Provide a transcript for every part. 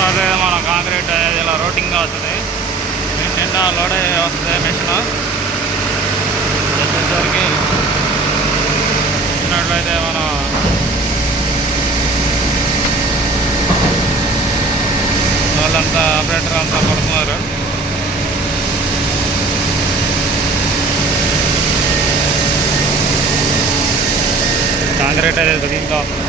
చూసినట్లయితే మన కాంక్రీట్ అనేది ఇలా రోటింగ్ అవుతుంది. నిండా లోడ్ వస్తుంది మిషన్ వచ్చేసరికి. చూసినట్లయితే మనం వాళ్ళంతా ఆపరేటర్ అంతా పడుతున్నారు. కాంక్రీట్ అనేది దీంట్లో వస్తుంది.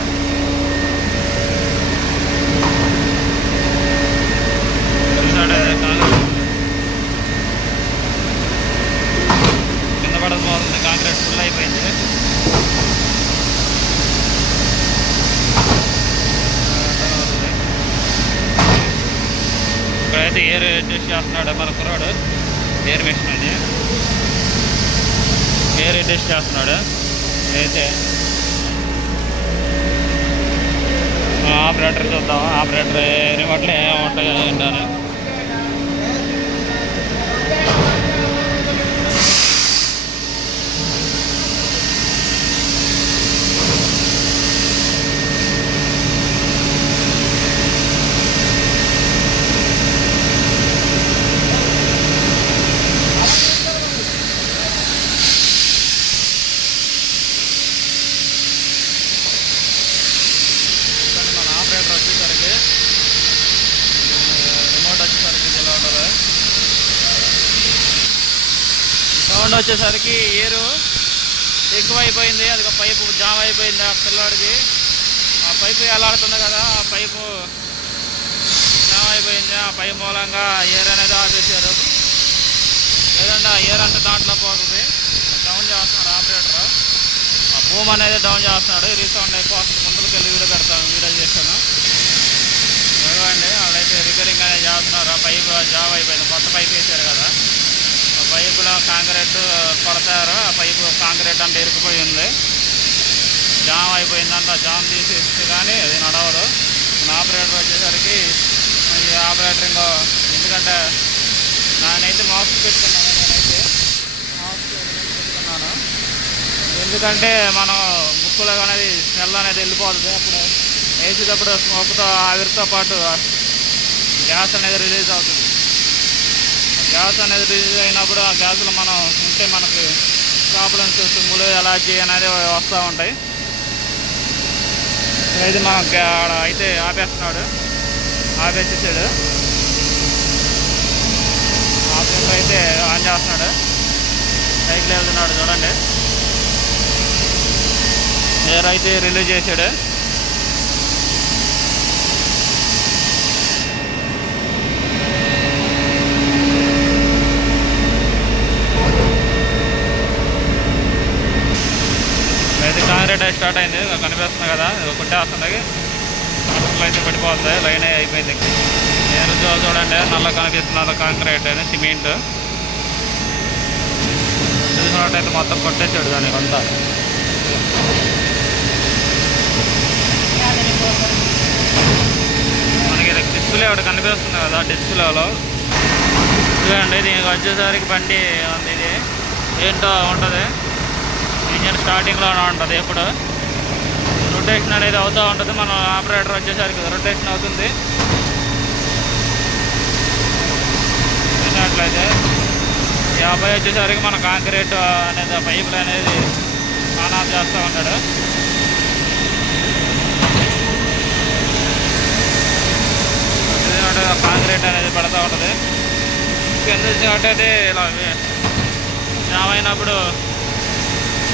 కింద పడకపోతుంది, కాంక్రీట్ ఫుల్ అయిపోయింది. ఇక్కడైతే ఎయిర్ అడ్జస్ట్ చేస్తున్నాడు మన కుర్రాడు. ఎయిర్ మిషన్ అది ఎయిర్ అడ్జస్ట్ చేస్తున్నాడు. అయితే ఆపరేటర్ చూద్దాం. ఆపరేటర్ రిమోట్లో ఏముంటాయో ఏంటని. సౌండ్ వచ్చేసరికి ఎయిర్ ఎక్కువ అయిపోయింది. అది పైపు జామ్ అయిపోయింది ఆ పిల్లవాడికి. ఆ పైపు ఎలాడుతుంది కదా, ఆ పైపు జామ్ అయిపోయింది. ఆ పైపు మూలంగా ఎయిర్ అనేది ఆపేసారు. లేదంటే ఆ ఎయిర్ అంతా దాంట్లో పోతుంది. డౌన్ చేస్తున్నాడు ఆపరేటర్. ఆ బూమ్ అనేది డౌన్ చేస్తున్నాడు. రీసౌండ్ ఎక్కువ వస్తుంది. ముందుకు వెళ్ళి వీడియో చేశాను. ఇవ్వండి వాళ్ళైతే రిపేరింగ్ అనేది చేస్తున్నారు. ఆ పైపు జామ్ అయిపోయింది. కొత్త పైపు వేసారు కదా, పైపులో కాంక్రీట్ కొడతారు. ఆ పైపు కాంక్రీట్ అంతా ఇరుక్కుపోయి ఉంది, జామ్ అయిపోయిందంట. జామ్ తీసేస్తే కానీ అది నడవదు. ఆపరేటర్ వచ్చేసరికి ఈ ఆపరేటర్ ఇంకో, ఎందుకంటే నేనైతే మాస్క్ పెట్టుకున్నాను. నేనైతే మాస్క్ పెట్టుకున్నాను ఎందుకంటే మనం ముక్కులో అనేది స్మెల్ అనేది వెళ్ళిపోతుంది. అప్పుడు వేసేటప్పుడు స్మోక్తో ఆవిరితో పాటు గ్యాస్ అనేది రిలీజ్ అవుతుంది. గ్యాస్ అనేది రిలీజ్ అయినప్పుడు ఆ గ్యాస్లో మనం ఉంటే మనకి ప్రాబ్లమ్స్, తుమ్ములు, ఎలర్జీ అనేది వస్తూ ఉంటాయి. అయితే మనం అయితే ఆపేస్తున్నాడు, ఆపేసేసాడు. ఆపరేటర్ అయితే ఆన్ చేస్తున్నాడు. సైకిల్ వెళ్తున్నాడు చూడండి. ఎయిర్ అయితే రిలీజ్ చేశాడు. అయితే కాంక్రీట్ అయితే స్టార్ట్ అయింది. కనిపిస్తుంది కదా, కొట్టేస్తుంది. అసలు అయితే పడిపోతుంది. లైన్ అయిపోయింది. నేను చూడండి నల్ల కనిపిస్తున్నది కాంక్రీట్ అని, సిమెంట్ చూసినట్టయితే మొత్తం కొట్టేసాడు దానికి అంతా. మనకి డిస్ప్లే ఒకటి కనిపిస్తుంది కదా, డిస్ప్లేలో చూడండి. దీనికి వచ్చేసరికి బండి ఉంది. ఇది ఏంటో ఉంటుంది, ఇంజన్ స్టార్టింగ్లోనే ఉంటుంది. ఎప్పుడు రొటేషన్ అనేది అవుతూ ఉంటుంది. మనం ఆపరేటర్ వచ్చేసరికి రొటేషన్ అవుతుంది. చూసినట్లయితే 50 వచ్చేసరికి మన కాంక్రీట్ అనేది పైపులు అనేది ఆన్ ఆఫ్ చేస్తూ ఉంటాడు. కాంక్రీట్ అనేది పడుతూ ఉంటుంది. కింద చూసినట్టయితే ఇలా జామ్ అయినప్పుడు,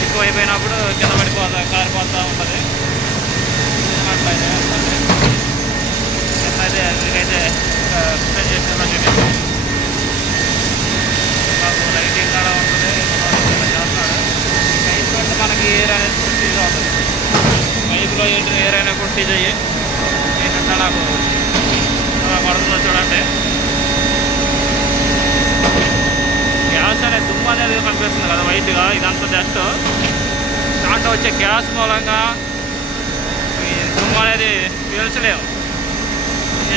ఎక్కువ అయిపోయినప్పుడు కింద పడిపోతా కారిపోతూ ఉంటుంది. అట్లయితే కిందైతే మీకైతే ఎక్స్ప్లెయిన్ చేసిన చూపిస్తాం. మాకు లైటింగ్ కూడా ఉంటుంది. చేస్తున్నాడు. పైపులో మనకి ఎయిర్ అనేది కుర్టీజ్ అవుతుంది. పైపులో ఎయిర్ అనేది కుర్టీజ్ అయ్యి ఏంటంటే నాకు పడుతుందో చూడండి. గ్యాస్ అనేది దుమ్ము అనేది కనిపిస్తుంది కదా వైట్గా, ఇదంతా జస్ట్ దాంట్లో వచ్చే గ్యాస్ మూలంగా ఈ దుమ్ము అనేది పీల్చలేము.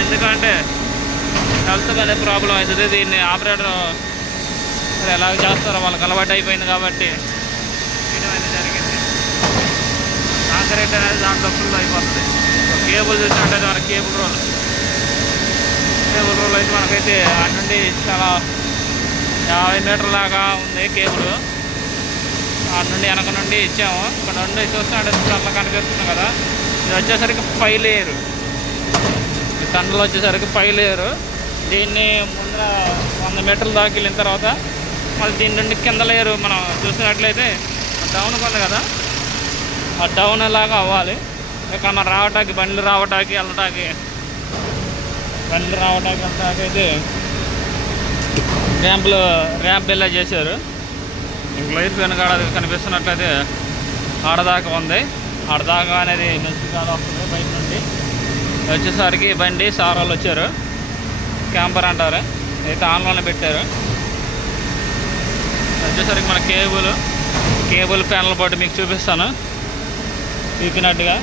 ఎందుకంటే హెల్త్ అనేది ప్రాబ్లం అవుతుంది. దీన్ని ఆపరేటర్ ఎలాగ చేస్తారో వాళ్ళకి అలవాటు అయిపోయింది కాబట్టి చేయడం అనేది జరిగింది. కాంక్రీట్ అనేది దాంట్లో ఫుల్ అయిపోతుంది. కేబుల్ చూసినట్టే దాని కేబుల్ రోల్ కేబుల్ రోల్ అయితే మనకైతే అటు నుండి చాలా 50 మీటర్ల దాకా ఉంది కేబుల్. అటు నుండి వెనక నుండి ఇచ్చాము. ఇక్కడ నుండి చూస్తున్నట్టు టన్నులు కనిపిస్తుంది కదా, ఇది వచ్చేసరికి 5 లేయరు. ఈ టన్నులు వచ్చేసరికి 5 లేయరు. దీన్ని ముందర 100 మీటర్ల దాకా వెళ్ళిన తర్వాత మళ్ళీ దీని నుండి కింద లేయరు మనం చూసినట్లయితే డౌన్కి ఉంది కదా, ఆ డౌన్ లాగా అవ్వాలి. ఇక్కడ మనం రావటానికి బండ్లు రావటానికి వెళ్ళటానికి అయితే ర్యాంప్ ఇలా చేశారు. ఇంక లైట్ వెనకాడ కనిపిస్తున్నట్లయితే ఆడదాకా ఉంది. ఆడదాకా అనేది మంచి కాలం వస్తుంది బయట నుండి. వచ్చేసరికి బండి సారాలు వచ్చారు, క్యాంపర్ అంటారు, అయితే ఆన్లైన్లో పెట్టారు. వచ్చేసరికి మన కేబుల్ ప్యానల్ బోర్డు మీకు చూపిస్తాను చూపినట్టుగా.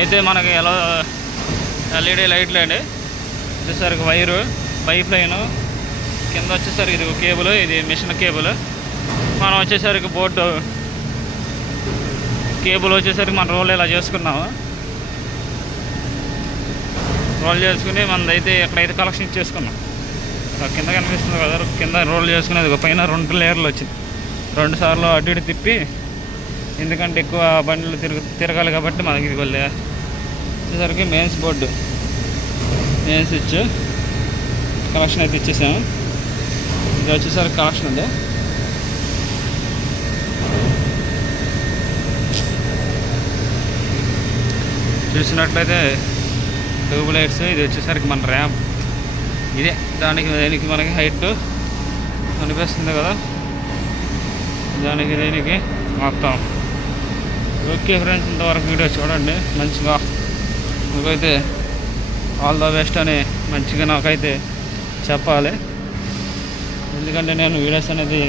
అయితే మనకి ఎలా LED లైట్లు అండి. వచ్చేసరికి వైరు, పైప్ లైను, కింద వచ్చేసరికి ఇది కేబుల్, ఇది మిషన్ కేబుల్. మనం వచ్చేసరికి బోర్డు కేబుల్ వచ్చేసరికి మన రోల్ ఇలా చేసుకున్నాము. రోల్ చేసుకుని మనదైతే ఎక్కడైతే కలెక్షన్ ఇచ్చేసుకున్నాం. కింద కనిపిస్తుంది కదా, కింద రోల్ చేసుకునేది పైన 2 లేయర్లు వచ్చింది. 2 సార్లు అటు ఇటు తిప్పి, ఎందుకంటే ఎక్కువ బండ్లు తిరగాలి కాబట్టి మనకి ఇది వచ్చేసరికి mains board, main switch connection అయితే ఇచ్చేసాము. ఇది వచ్చేసరికి కనెక్షన్ ఉంది. చూసినట్లయితే ట్యూబ్ లైట్స్. ఇది వచ్చేసరికి మన ర్యాంప్, ఇదే దానికి మనకి హైట్ అనిపిస్తుంది కదా, దీనికి మొత్తం. ఓకే ఫ్రెండ్స్, ఇంతవరకు వీడియో చూడండి మంచిగా. నాకైతే ఆల్ ద బెస్ట్ అని మంచిగా నాకైతే చెప్పాలి, ఎందుకంటే నేను వీడియోస్ అనేది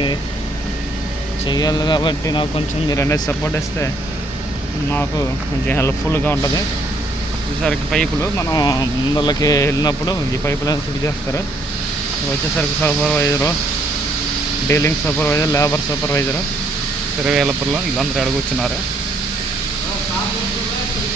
చేయాలి కాబట్టి నాకు కొంచెం మీరు అనేది సపోర్ట్ ఇస్తే నాకు కొంచెం హెల్ప్ఫుల్గా ఉంటుంది. వచ్చేసరికి పైపులు మనం ముందళ్ళకి వెళ్ళినప్పుడు ఈ పైపులను ఫిట్ చేస్తారు. వచ్చేసరికి supervisor, dealing supervisor, labour supervisor, 20 వీళ్ళలో వీళ్ళందరూ అడుగుతున్నారు.